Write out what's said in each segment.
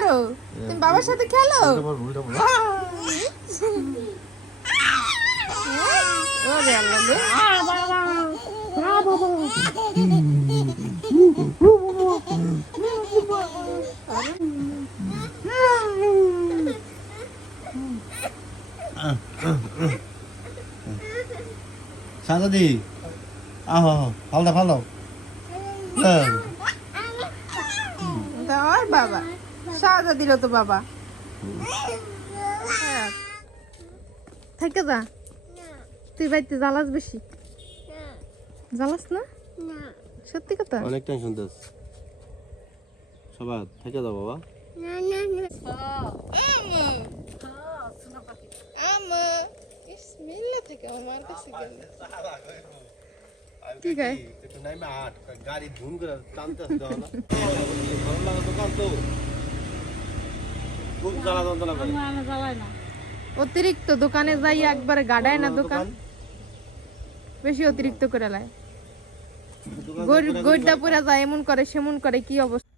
করো? তুমি বাবার সাথে খেলো। সাদাদি আহ ফাল দাও ফাল দাও হ্যাঁ। বাবা। সাজা দিল তো বাবা। হ্যাঁ। থেকে যা। তুই বাড়িতে জ্বালাস বেশি। জ্বালাস না? সত্যি কথা? অনেক টেনশন দিস সবাই থেকে দাও বাবা। আমা বিসমিল্লাহ থেকে আমার কাছে গেল একটু আট গাড়ি ধুন করে টানতে না ভালো লাগা দোকান তো। খুব জ্বালা যন্ত্রণা করে। অতিরিক্ত দোকানে যাই একবারে গাড়ায় না দোকান। বেশি অতিরিক্ত করে পুরা যায় এমন করে সেমন করে কি অবস্থা?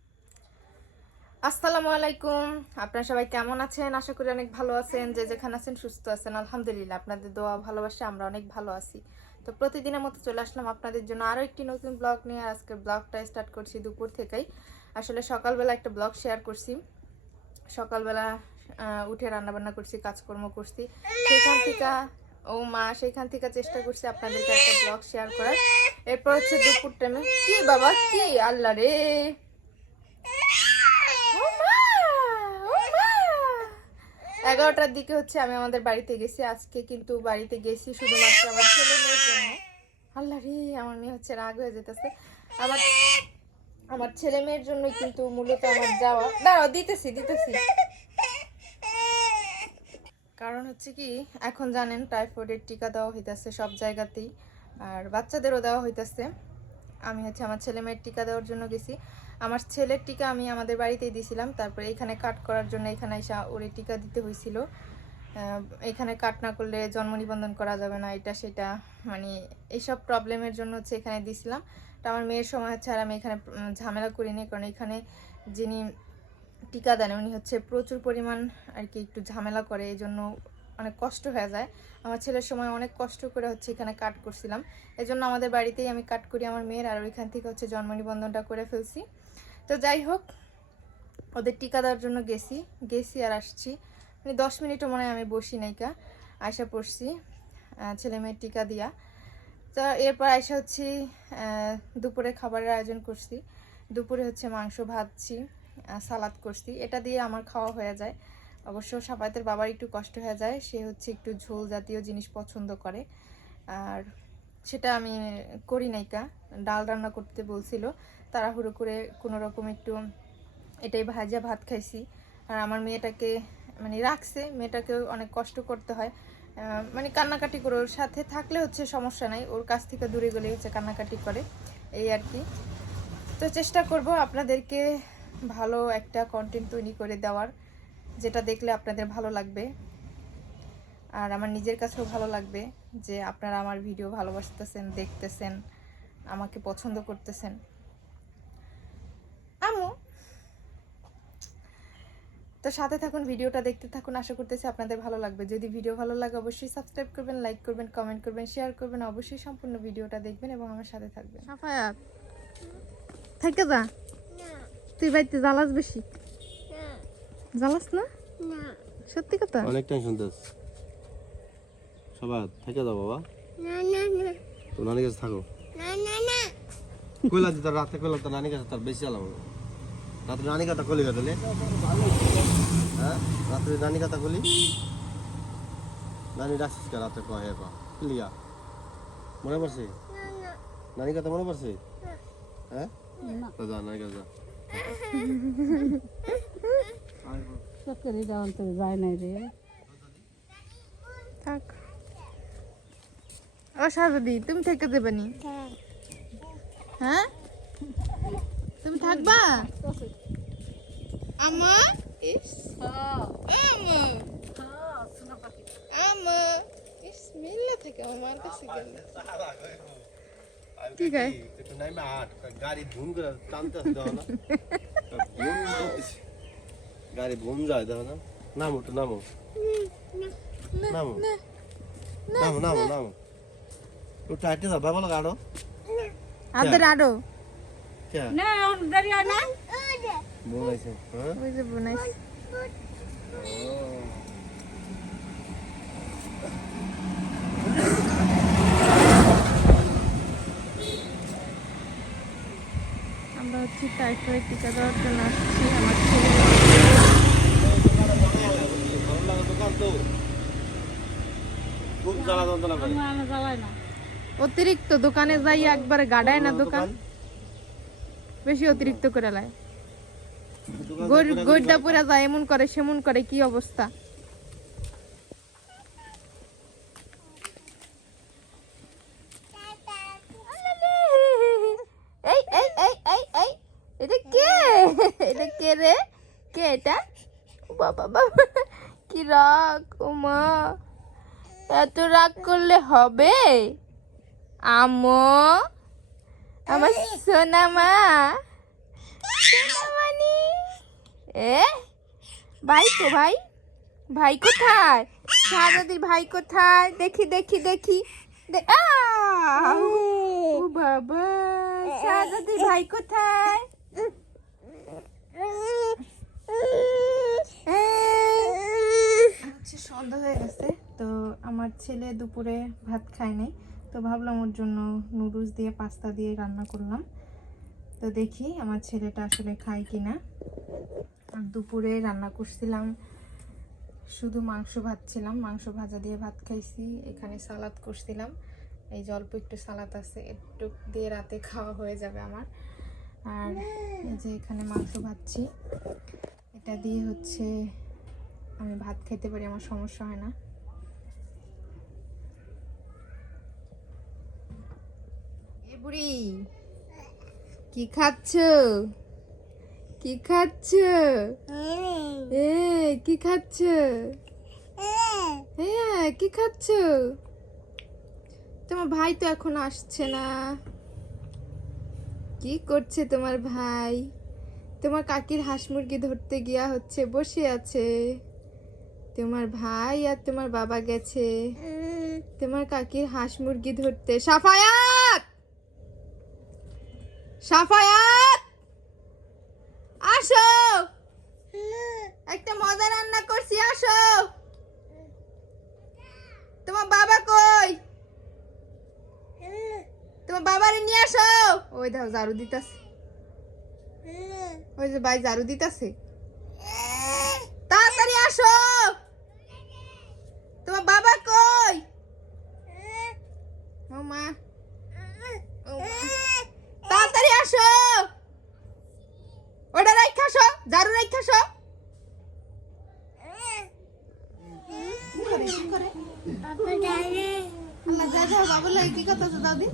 আসসালামু আলাইকুম। আপনারা সবাই কেমন আছেন? আশা করি অনেক ভালো আছেন। যে যেখানে আছেন সুস্থ আছেন। আলহামদুলিল্লাহ আপনাদের দোয়া ভালোবাসা আমরা অনেক ভালো আছি। তো প্রতিদিনের মতো চলে আসলাম আপনাদের জন্য আরও একটি নতুন ব্লগ নিয়ে। আর আজকের ব্লগটা স্টার্ট করছি দুপুর থেকেই। আসলে সকালবেলা একটা ব্লগ শেয়ার করছি। সকালবেলা উঠে রান্না বান্না করছি, কাজকর্ম করছি। সেখান থেকে, ও মা, সেখান থেকে চেষ্টা করছি আপনাদেরকে একটা ব্লগ শেয়ার করার। এরপর হচ্ছে দুপুর টাইমে কি বাবা, কি আল্লাহ রে। এগারোটার দিকে হচ্ছে আমি আমাদের বাড়িতে গেছি। আজকে কিন্তু বাড়িতে গেছি শুধুমাত্র আমার ছেলে মেয়ের জন্য। আল্লাহ রে, আমার মেয়ে হচ্ছে রাগ হয়ে যেতেছে আমার আমার ছেলে মেয়ের জন্য কিন্তু মূলত আমার যাওয়া। দাঁড়াও, দিতেছি দিতেছি। কারণ হচ্ছে কি, এখন জানেন টাইফয়েডের টিকা দেওয়া হইতাছে সব জায়গাতেই, আর বাচ্চাদেরও দেওয়া হইতেছে। আমি হচ্ছে আমার ছেলে মেয়ের টিকা দেওয়ার জন্য গেছি। আমার ছেলের টিকা আমি আমাদের বাড়িতেই দিয়েছিলাম তারপরে এখানে কাট করার জন্য এখানে এসে ওরে টিকা দিতে হয়েছিল এখানে কাট না করলে জন্ম নিবন্ধন করা যাবে না, এটা, সেটা মানে এইসব প্রবলেমের জন্য হচ্ছে এখানে দিয়েছিলাম তা আমার মেয়ের সময় হচ্ছে আর আমি এখানে ঝামেলা করিনি, কারণ এখানে যিনি টিকা দেন, উনি হচ্ছে প্রচুর পরিমাণ আর কি একটু ঝামেলা করে এই জন্য অনেক কষ্ট হয়ে যায়। আমার ছেলের সময় অনেক কষ্ট করে হচ্ছে এখানে কাট করছিলাম। এই জন্য আমাদের বাড়িতেই আমি কাট করি আমার মেয়ের, আর ওইখান থেকে হচ্ছে জন্ম নিবন্ধনটা করে ফেলছি। তো যাই হোক, ওদের টিকা দেওয়ার জন্য গেছি গেছি আর আসছি। মানে দশ মিনিটও মনে হয় আমি বসি নাইকা আয়সা পড়ছি ছেলে মেয়ের টিকা দিয়া। তো এরপর আয়সা হচ্ছে দুপুরে খাবারের আয়োজন করছি। দুপুরে হচ্ছে মাংস ভাজছি সালাদ করছি। এটা দিয়ে আমার খাওয়া হয়ে যায়। অবশ্য সাফায়াতের বাবার একটু কষ্ট হয়ে যায়, সে হচ্ছে একটু ঝোল জাতীয় জিনিস পছন্দ করে। আর সেটা আমি করি নাইকা ডাল রান্না করতে বলছিল। তাড়াহুড়ো করে কোনো রকম একটু এটাই ভাজা ভাত খাইছি। আর আমার মেয়েটাকে মানে রাখছে, মেয়েটাকেও অনেক কষ্ট করতে হয়। মানে কান্নাকাটি করে, ওর সাথে থাকলে হচ্ছে সমস্যা নাই। ওর কাছ থেকে দূরে গেলে হচ্ছে কান্নাকাটি করে, এই আর কি। তো চেষ্টা করব আপনাদেরকে ভালো একটা কন্টেন্ট তৈরি করে দেওয়ার, যেটা দেখলে আপনাদের ভালো লাগবে। আর আমার নিজের কাছেও ভালো লাগবে যে আপনারা আমার ভিডিও ভালোবাসতেছেন, দেখতেছেন, আমাকে পছন্দ করতেছেন। আমু তো সাথে থাকুন ভিডিওটা দেখতে থাকুন। আশা করতেছি আপনাদের ভালো লাগবে। যদি ভিডিও ভালো লাগে অবশ্যই সাবস্ক্রাইব করবেন লাইক করবেন কমেন্ট করবেন শেয়ার করবেন অবশ্যই সম্পূর্ণ ভিডিওটা দেখবেন এবং আমার সাথে থাকবেন। সাফায়াত থেকে যা। তুই বাড়িতে জ্বালাস বেশি? জ্বালাস না? সত্যি কথা? অনেক টেনশন দিস সবাই থেকে দাও বাবা। তো নানি কাছে থাকো। কইলা দিতে রাতে কইলা তো নানি কাছে তার বেশি আলাম রাতে নানি কথা কলি গেলে হ্যাঁ? রাতে নানি কথা কলি নানি রাখছিস কে রাতে কহে বা লিয়া মনে পড়ছে? নানি কথা মনে পড়ছে? হ্যাঁ? তো যা নানি যা। যায় নাই রে থাক। ও সাজদি তুমি থেকে দেবে নি? হ্যাঁ? তুমি থাকবা? আমা? ইস আমা আমা বিসমিল্লাহ থেকে আমার কাছে গেল ঠিক আছে একটু নাইমে আট গাড়ি ধুন করে টানতে আসতে হবে না গাড়ি ঘুম যায় দেখো না নামো তো নামো নামো নামো নামো নামো একটু টাইটে যাও বাবা লোক আদর কে না দাঁড়িয়ে না বোন আইছে হ্যাঁ ওই যে বোনাইছে আমরা হচ্ছে টাইফয়েড টিকা দেওয়ার জন্য আসছি আমার ছেলে। অতিরিক্ত দোকানে যাই একবারে গাড়ায় না দোকান। বেশি অতিরিক্ত করে লাই গড়টা পুরা যায়, এমন করে, সেমন করে, কি অবস্থা? এই এটা কে? এটা কে রে? কে এটা? বাবা বাবা, কি এত রাগ করলে হবে? আমো, আমার সোনা মা। এ? ভাই তো ভাই। ভাই কোথায়? শাহজাদির ভাই কোথায়? দেখি দেখি দেখি। ও বাবা শাহজাদির ভাই কোথায়? সন্ধ্যা হয়ে গেছে তো আমার ছেলে দুপুরে ভাত খায় নাই। তো ভাবলাম ওর জন্য নুডলস দিয়ে পাস্তা দিয়ে রান্না করলাম। তো দেখি আমার ছেলেটা আসলে খায় কি না আর দুপুরে রান্না করছিলাম। শুধু মাংস ভাজছিলাম, মাংস ভাজা দিয়ে ভাত খাইছি, এখানে সালাদ করছিলাম। এই যে একটু সালাদ আছে, একটু দিয়ে রাতে খাওয়া হয়ে যাবে আমার। আর এই যে এখানে মাংস ভাজছি। এটা দিয়ে হচ্ছে আমি ভাত খেতে পারি, আমার সমস্যা হয় না। বুড়ি, কি খাচ্ছ? কি খাচ্ছ? এ কি খাচ্ছ? হ্যাঁ কি খাচ্ছ? তোমার ভাই তো এখন আসছে না। কি করছে তোমার ভাই? তোমার কাকির হাঁস মুরগি ধরতে গিয়া হচ্ছে, বসে আছে। তোমার ভাই আর তোমার বাবা গেছে। তোমার কাকির হাঁস মুরগি ধরতে, সাফায়াত! সাফায়াত আসো একটা মজা রান্না করছি আসো তোমার বাবা কই তোমার বাবারে নিয়ে আসো ওই দাও ঝাড়ু দিতাছে। ওই যে ভাই ঝাড়ু দিতাছে। তাড়াতাড়ি আসো। তোমার বাবা কই? ও মা। তাড়াতাড়ি আসো। ওটা রাইখা আসো ঝাড়ু রাইখা আসো। করে? আল্লাহ যা যা বাবু লাই কি কথা দাদি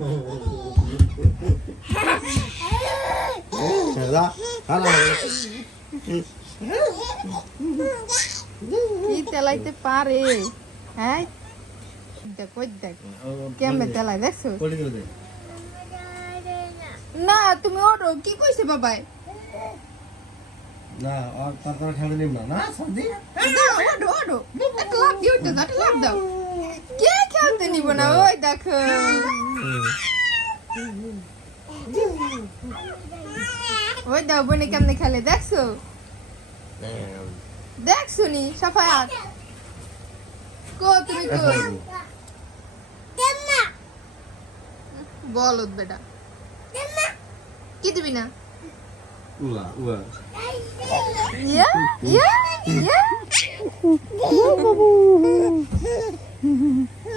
কি তেলাইতে পারে? হ্যাঁ? দেখ ওই দেখ কেমনে তেলাই দেখছ? না তুমি ওঠো কি কইছে বাবাই? না আর তারপরে খেলে নিম না না সর্দি দাও, ওঠো ওঠো। একটা লাভ দিও একটা লাভ দাও। কে খেলতে নিব না ওই দেখো। ওই দাও বনে কেমনে খেলে দেখছ? দেখছ নি সাফায়াত? কো তুমি কই? বলত বেটা। কি দিবি না? উয়া উয়া। ইয়া ইয়া ইয়া।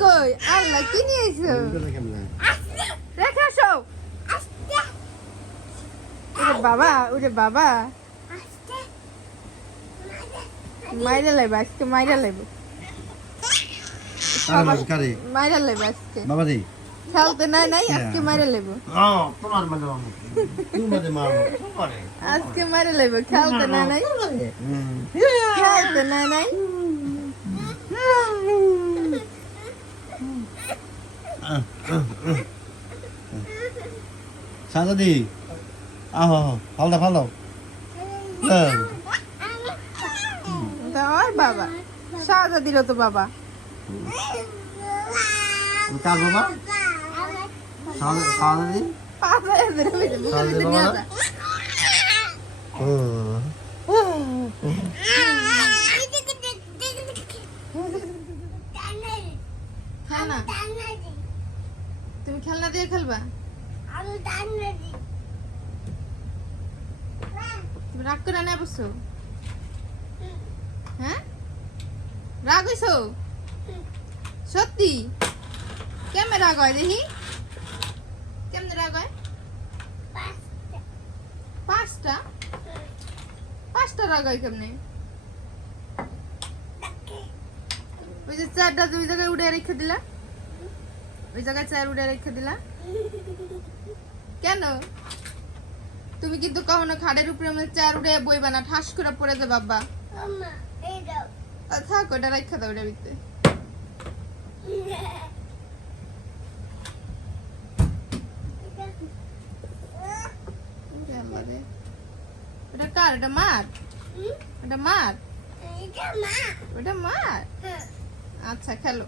কই আল্লাহ কি নিয়েছো বাবা ওরে বাবা মাইরা লাইব আজকে মাইরা লাইব। মাইরা লাইব আজকে। বাবা খেলতে নাই নাই আজকে মাইরা লাইব। হ্যাঁ তোমার মামু। তুমি মানে আজকে মাইরা লাইব খেলতে নাই নাই। খেলতে নাই নাই। সাদা দি আহো ফাল দাও ফাল হ্যাঁ আর বাবা? সাদা দিল তো বাবা। কার বাবা? তুমি খেলনা দিয়ে খেলবা? তুমি রাগ করে না বসো। হ্যাঁ? রাগ হইছো? সত্যি? কেমনে রাগ হয় দেখি? কেমনে রাগ হয়? পাঁচটা। পাঁচটা? রাগ হয় কেমনে? ওই যে চারটা ওই জায়গায় উড়ে রেখে দিলা? ওই জায়গায় চার উড়ে রেখে দিলা? কেন? তুমি কিন্তু কখনো খাটের উপরে চার উড়ে বইবা না ঠাস করে পড়ে যাবে বাবা থাক ওটা রাখা দাও ওটা ভিতরে ওটা কার এটা মার ওটা মার ওটা মার আচ্ছা খেলো